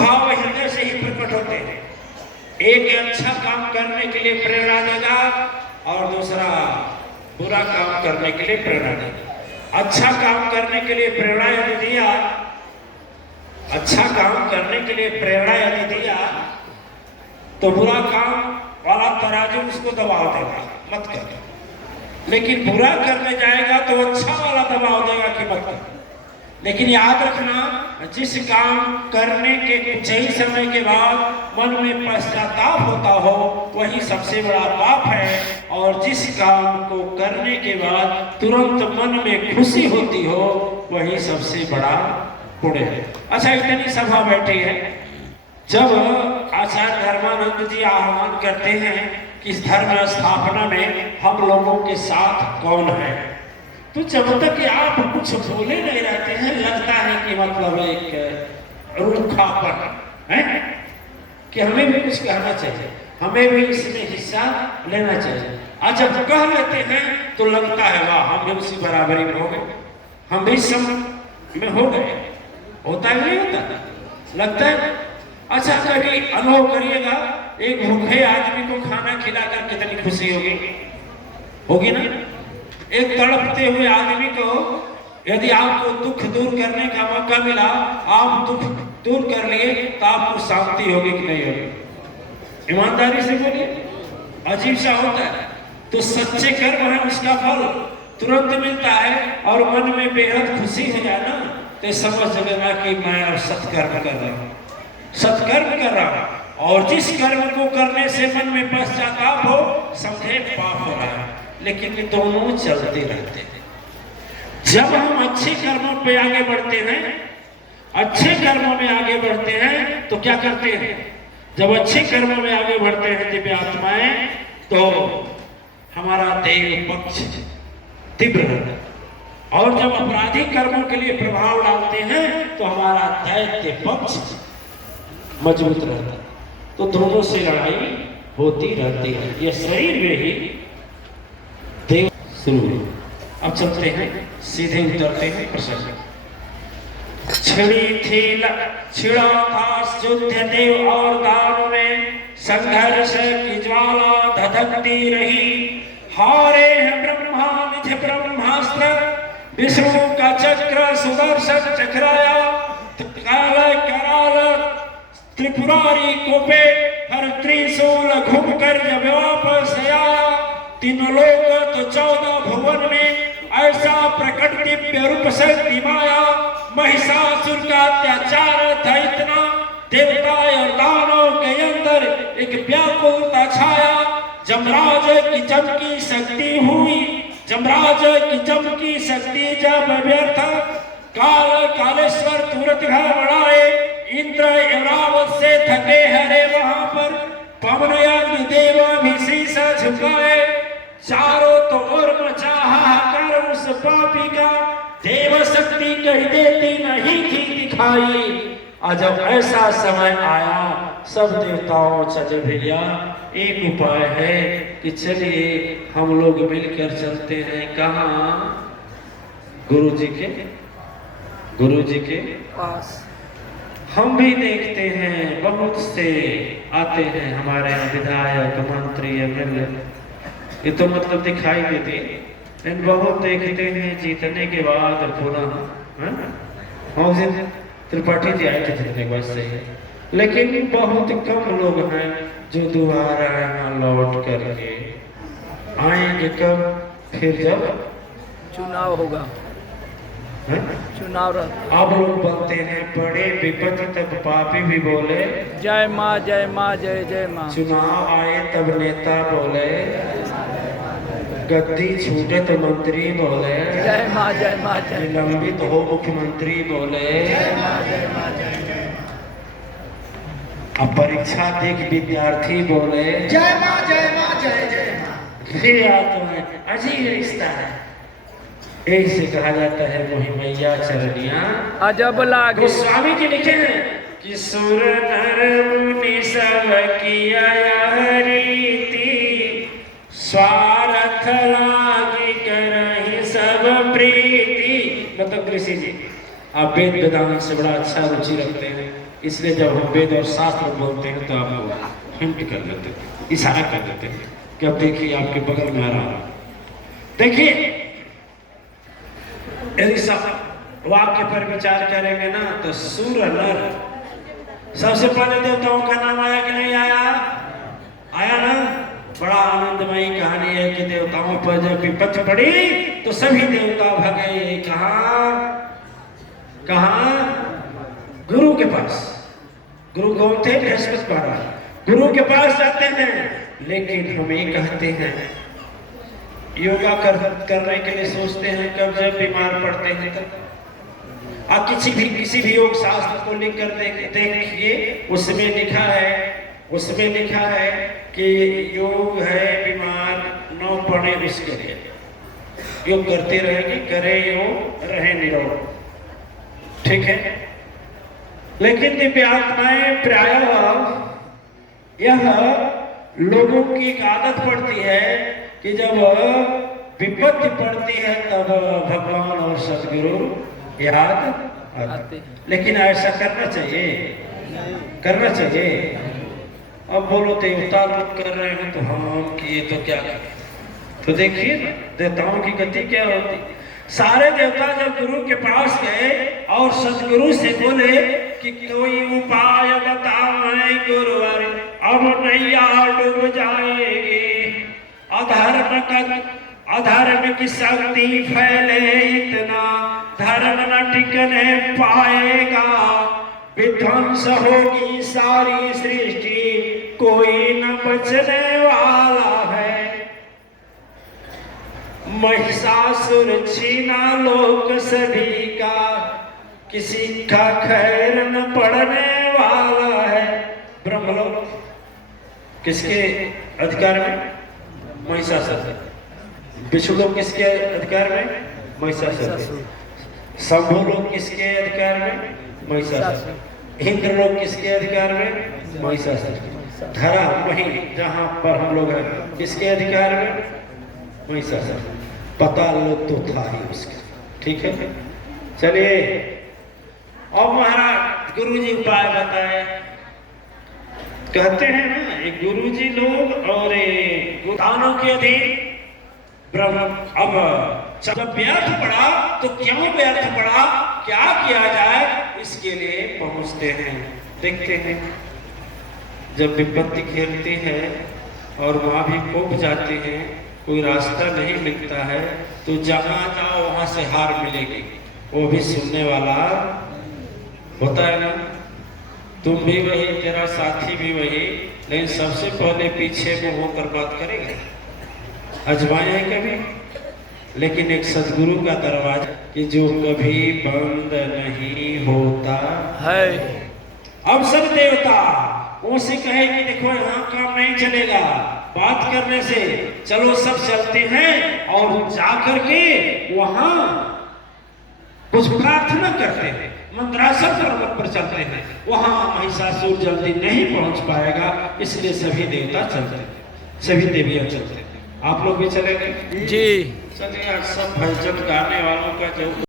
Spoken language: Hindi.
भाव हृदय से ही प्रकट होते हैं। एक अच्छा काम करने के लिए प्रेरणा देगा और दूसरा बुरा काम करने के लिए प्रेरणा देगा। अच्छा काम करने के लिए प्रेरणा यदि दिया, अच्छा काम करने के लिए प्रेरणा यदि दिया तो बुरा काम वाला तराजू उसको दबाव देगा, मत कर। लेकिन बुरा करने जाएगा तो अच्छा वाला दबाव देगा कि मत कर। लेकिन याद रखना, जिस काम करने के कुछ ही समय के बाद मन में पश्चाताप होता हो वही सबसे बड़ा पाप है, और जिस काम को करने के बाद तुरंत मन में खुशी होती हो वही सबसे बड़ा पुण्य है। अच्छा, इतनी सभा बैठी है, जब आचार्य धर्मानंद जी आह्वान करते हैं कि इस धर्म स्थापना में हम लोगों के साथ कौन है, तो जब तक आप कुछ बोले नहीं रहते हैं लगता है कि मतलब एक रूखापन है कि हमें भी कुछ कहना चाहिए, हमें भी इसमें हिस्सा लेना चाहिए। और जब कह लेते हैं तो लगता है वाह, हम भी उसी बराबरी में हो गए, हम भी सम में हो गए। होता है नहीं होता, लगता है। अच्छा, कभी अनुभव करिएगा, एक भूखे आदमी को खाना खिलाकर कितनी खुशी होगी ना। एक तड़पते हुए आदमी को यदि आपको दुख दूर करने का मौका मिला, आप दुख दूर कर लिए तो आपको शांति होगी कि नहीं होगी? ईमानदारी से बोलिए, अजीब सा होता है। तो सच्चे कर्म है, उसका फल तुरंत मिलता है और मन में बेहद खुशी हो जाए ना, तो समझ लेना कि मैं अब सत्कर्म कर रहा हूँ, सत्कर्म कर रहा हूँ। और जिस कर्म को करने से मन में पश्चाताप हो, समझे पाप हो रहा है। लेकिन ये दोनों चलते रहते हैं। जब हम अच्छे कर्मों पे आगे बढ़ते हैं, अच्छे कर्मों में आगे बढ़ते हैं तो क्या करते हैं? जब अच्छे कर्मों में आगे बढ़ते हैं दिव्य आत्माएं, तो हमारा देह पक्ष तीव्र रहता है, और जब अपराधी कर्मों के लिए प्रभाव डालते हैं तो हमारा दैत्य पक्ष मजबूत रहता है। तो दोनों से लड़ाई होती रहती है। यह शरीर में ही देव शुरू। अब चलते हैं, सीधे उतरते हैं प्रसंग। छिड़ा था युद्ध देव और दानव में, संघर्ष की ज्वाला धधकती रही। हारे हैं ब्रह्मा निज ब्रह्मास्त्र, विष्णु का चक्र सुदर्शन चक्राया। काल कराल त्रिपुरारी कोपे, हर त्रिशूल घूम कर जब वापस आया। तीनों लोग तो 14 भुवन में, ऐसा प्रकट दिव्य रूप से माया। महिषासुर का अत्याचार था इतना, देवता और दानव के अंदर एक व्याकुलता छाया। जमराज की चमकी शक्ति हुई, जमराज की चमकी शक्ति जब व्यर्थ, काल कालेश्वर तुरंत घबराए। इंद्र एरावत से थके हरे वहां पर, पवन अग्नि देव भी शीश झुकाए। चारों तो ओर मचा हाहाकार उस पापी का, देव शक्ति कह देती नहीं थी दिखाई। और जब ऐसा समय आया सब देवताओं चले भैया, एक उपाय है कि चलिए हम लोग मिलकर चलते हैं। कहाँ? गुरु जी के पास। हम भी देखते हैं बहुत से आते हैं हमारे विधायक मंत्री एमएलए, ये तो मतलब दिखाई देते हैं। बहुत देखते हैं जीतने के बाद पुनः त्रिपाठी जी आए थे जीतने के बाद, सही है, लेकिन बहुत कम लोग हैं जो दोबारा यहाँ लौट करके आएंगे। कब? फिर जब चुनाव होगा, चुनाव आप लोग बनते हैं बड़े विपत्ति, तब पापी भी बोले जय माँ जय माँ जय जय माँ। चुनाव आए तब नेता बोले, गद्दी छूटे तो मंत्री बोले जय माँ जय माँ जय। निलंबित हो मुख्यमंत्री बोले जय माँ जय माँ जय जय। अब परीक्षा देख विद्यार्थी बोले जय माँ जय माँ जय जय माँ। फिर आत्मा अजीब रिश्ता है। ऐसे कहा जाता है मोहि मैया चरनिया अजब लागे। गोस्वामी जी लिखे हैं कि सुर नर मुनि सब किया रीति, स्वार्थ लागी करहि सब प्रीति। मतलब ऋषि जी आप वेद वेदांत से बड़ा अच्छा रुचि रखते हैं, इसलिए जब हम वेद और शास्त्र बोलते हैं तो आपको हिंट कर देते हैं, इशारा कर देते हैं कि अब देखिए आपके बगल में आ रहा है। देखिए यदि सब वाक्य पर विचार करेंगे ना तो सूर नर, सबसे पहले देवताओं का नाम आया कि नहीं आया? आया ना। बड़ा आनंदमयी कहानी है कि देवताओं पर जब विपत्ति पड़ी तो सभी देवता भागे कहाँ? गुरु के पास। गुरु कौन थे? बृहस्पति महाराज। गुरु के पास जाते हैं, लेकिन हम ये कहते हैं योगा करने के लिए सोचते हैं, कब जब बीमार पड़ते हैं तब। आप किसी भी योग शास्त्र को लिख कर देखिए, उसमें लिखा है कि योग है बीमार न पड़े उसके लिए योग करते रहेंगे, करे योग रहे निरोग, ठीक है। लेकिन दिव्यात्माएं प्रायः यह लोगों की एक आदत पड़ती है कि जब विपत्ति पड़ती है तब भगवान और सदगुरु याद आते। लेकिन ऐसा करना चाहिए। अब बोलो देवता लोग कर रहे हैं तो हम किए तो क्या करें? तो देखिए देवताओं की गति क्या होती। सारे देवता जब गुरु के पास गए और सदगुरु से बोले कि कोई उपाय बताएं गुरुवर, अब नैया डूब जाएगी, अधर्म की शक्ति फैले इतना, धर्म न टिकने पाएगा, विध्वंस होगी सारी सृष्टि, कोई न बचने वाला है, महिषासुर छीना लोक सभी का, किसी का खैर न पड़ने वाला है। ब्रह्मलोक किसके अधिकार में? महिषासुर। विष्णुलोक किसके अधिकार में? महिषासुर। शंभुलोक किसके अधिकार में? महिषासुर। इंद्रलोक किसके अधिकार में? महिषासुर। धरा वहीं जहां पर हम लोग हैं किसके अधिकार में? महिषासुर। पता लोग तो था ही उसका, ठीक है। चलिए अब महाराज गुरुजी उपाय बताए। कहते हैं ना एक गुरुजी लोग और दानों के अधीन ब्रह्म। अब जब व्यर्थ पड़ा तो क्यों व्यर्थ पड़ा, क्या किया जाए, इसके लिए पहुंचते हैं। देखते हैं जब विपत्ति घेरती है और वहां भी कोप जाते हैं, कोई रास्ता नहीं मिलता है, तो जहां जाओ वहां से हार मिलेगी, वो भी सुनने वाला होता है ना। तुम भी वही, तेरा साथी भी वही, लेकिन सबसे पहले पीछे में होकर बात करेगा। अजमाए है कभी? लेकिन एक सदगुरु का दरवाजा कि जो कभी बंद नहीं होता है। अब सब देवता उसे कहे कि देखो यहाँ काम नहीं चलेगा, बात करने से चलो सब चलते हैं और जाकर के वहां कुछ प्रार्थना करते हैं, मंदराचल पर्वत पर चलते हैं, वहां महिषासुर जल्दी नहीं पहुंच पाएगा, इसलिए सभी देवता चलते हैं, सभी देवियां चलते हैं। आप लोग भी चलेंगे? जी। चलिए आज सब भजन गाने वालों का जो